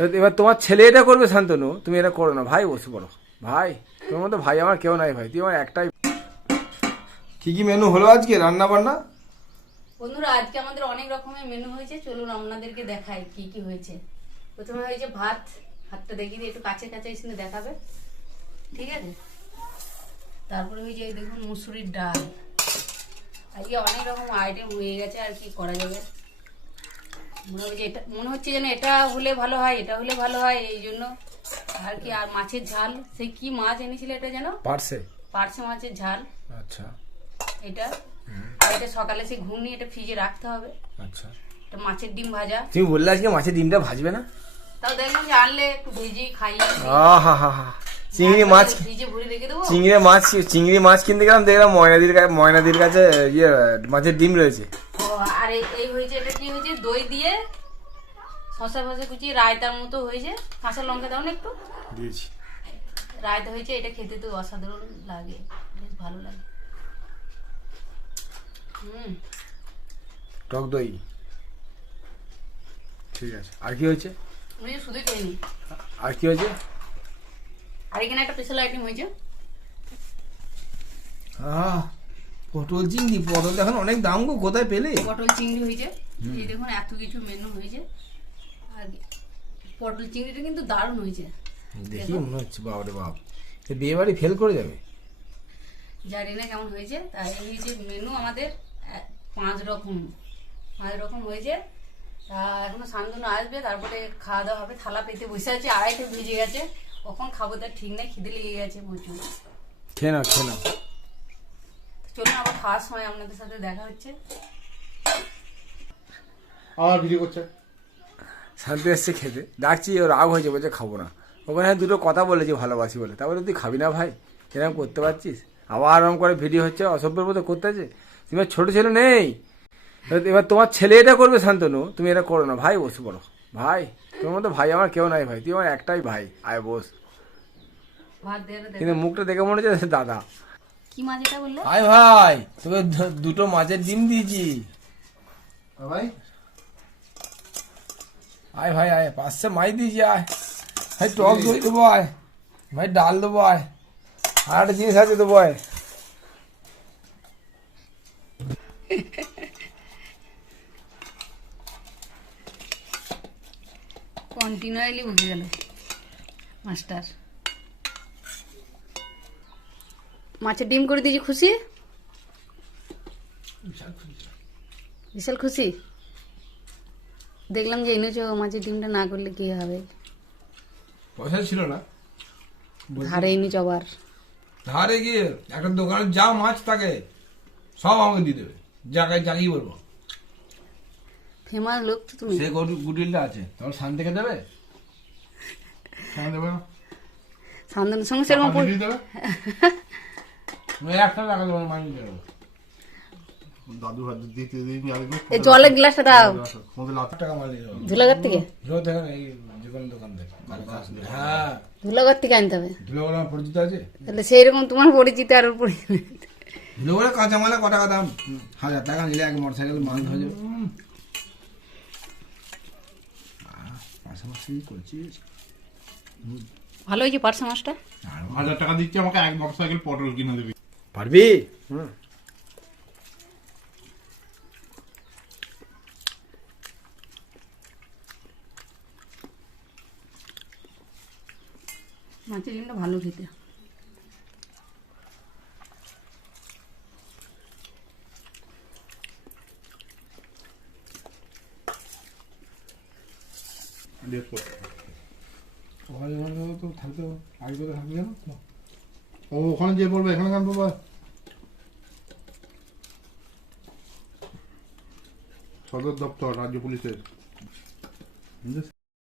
এবার তোমার ছেলে এটা করবে শান্তনু, তুমি এটা করো না ভাই, বসে পড়ো ভাই। তোমার মতো ভাই আমার কেউ নাই ভাই, তুই আমার একটাই। কি কি মেনু হলো আজকে রান্না বান্না? বন্ধুরা আজকে আমাদের অনেক রকমের মেনু হয়েছে, চলুন আপনাদেরকে দেখাই কি কি হয়েছে। প্রথমে হয়েছে ভাত, ভাতটা দেখিয়ে দিয়ে একটু কাছে কাছে এসে দেখাবে, ঠিক আছে। তারপরে হয়েছে এই দেখুন মুসুরির ডাল। আজকে অনেক রকম আইটেম হয়ে গেছে, আর কি করা যাবে। মনে হচ্ছে যেন এটা হলে ভালো হয়, এটা হলে ভালো হয়, এই জন্য আর কি। আর মাছের ঝাল, সেই কি মাছ এনেছিল এটা যেন, পার্শে মাছের ঝাল। আচ্ছা, এটা আর এটা সকালে সেই ঘুম নিয়ে এটা ফ্রিজে রাখতে হবে। আচ্ছা, এটা মাছের ডিম ভাজা। তুমি বললে আজকে মাছের ডিমটা ভাজবে না? তাও দেখলাম যে আনলে একটু ভেজে খাইয়ে চিংড়ি মাছ, ফ্রিজে ভরে রেখে দেবো। চিংড়ি মাছ কিনতে গেলাম, দেখলাম ময়নাদির কাছে মাছের ডিম রয়েছে। ও, আর এই হয়েছে, এটা কি হয়েছে, দই দিয়ে শসা ফসা কুচিয়ে রায়তার মতো হয়েছে। কাঁচা লঙ্কা দাও না একটু দিয়েছি, রায়তা হয়েছে। এটা খেতে তো অসাধারণ লাগে, বেশ ভালো লাগে। টক দই, ঠিক আছে। আর কি হয়েছে? আমি শুধুই খাইনি। আর কি হয়েছে? আর এখানে একটা স্পেশাল আইটেম হয়েছে, পটল চিংড়ি। পটল এখন অনেক দাম গো, কোথায় পেলে? পটল চিংড়ি হয়েছে। এই দেখুন এত কিছু মেনু হয়েছে। আর পটল চিংড়িটা কিন্তু দারুণ হয়েছে, দেখি মনে হচ্ছে বাবারে বাপ, বিয়ে বাড়ি ফেল করে যাবে। জানি না কেমন হয়েছে। তাই এই যে মেনু আমাদের 5 রকম হয়েছে। তা এখনো শান্তনু আসবে, তারপরে খাওয়া দাওয়া হবে। থালা পেতে বসে আছে, 2:30 বেজে গেছে। কখন খাবো তার ঠিক নেই, খিদে লেগে গেছে প্রচুর। খেয়ে নাও। চলুন আবার খাওয়ার সময় আপনাদের সাথে দেখা হচ্ছে। আমার ভিডিও করছে, শান্তি এসছে খেতে, ডাকছি, ও রাগ হয়েছে, বলছে খাবো না। ওখানে দুটো কথা বলেছি ভালোবাসি বলে, তারপরে তুই খাবি না ভাই, এরকম করতে পারছিস? আবার এরকম করে ভিডিও হচ্ছে, অসভ্যের মতো করতে আছে। তুমি ছোট ছেলে নেই, এবার তোমার ছেলে এটা করবে শান্তনু, তুমি এটা করো না ভাই, বসে পড়ো ভাই। তোমার মতো ভাই আমার কেউ নাই ভাই, তুই আমার একটাই ভাই, আয় বস। ভাত দিয়ে কিন্তু মুখটা দেখে মনে হচ্ছে দাদা। কি মাছ এটা বললে? আয় ভাই, তোকে দুটো মাছের ডিম দিয়েছি। ভাই আয় ভাই, আয়, 500 মাই দিয়েছি। আয় ভাই, টক দই দেবো, আয় ভাই, ডাল দেবো, আয়, আর একটা জিনিস আছে দেবো, আয়। কন্টিনিউয়ালি বুঝে গেল মাস্টার। মাছের ডিম করে দিয়েছি, খুশি? বিশাল খুশি। দেখলাম যে এনেছো, মাছের ডিমটা না করলে কি হবে। পয়সা ছিল না ধারে এনেছো আবার। ধারে গিয়ে একটা দোকানে যা মাছ থাকে সব আমাকে দিয়ে দেবে, যাকেই বলবো। ফেমাস লোক তো তুমি। সে গুটিলটা আছে, তখন শান থেকে দেবে। দেবে না, শান্তনুর সঙ্গে সেরকম দেবে 1 টাকা দেবো, মাইনে দেবো। দাদু হাত দিতে দিন এই জলের গ্লাসটা দাও। আমাদের লাখ টাকা মাইনে দেবো। ধুলাঘর থেকে? ধুলো থেকে এই যে কোনো দোকান থেকে। হ্যাঁ, ধুলাঘর থেকে আনতে হবে। ধুলো বলে আমার পরিচিত আছে। তাহলে সেই রকম তোমার পরিচিত আর ওর পরিচিত। ধুলো বলে কাঁচা মালে ক টাকা দাম? 1000 টাকা নিলে এক মোটরসাইকেল মাল হয়ে যাবে। পাশাপাশি করছিস ভালো হয়েছে পার্সে মাছটা। 1000 টাকা দিচ্ছে আমাকে, এক মোটরসাইকেল পটল কিনে দেবে। পারবি? মাছের ডিমটা ভালো খেতে। তো থাকতে আগে তো থাকবে না। ও ওখানে যে বলবে, এখানে কেন বলবে? সদর দপ্তর রাজ্য পুলিশের।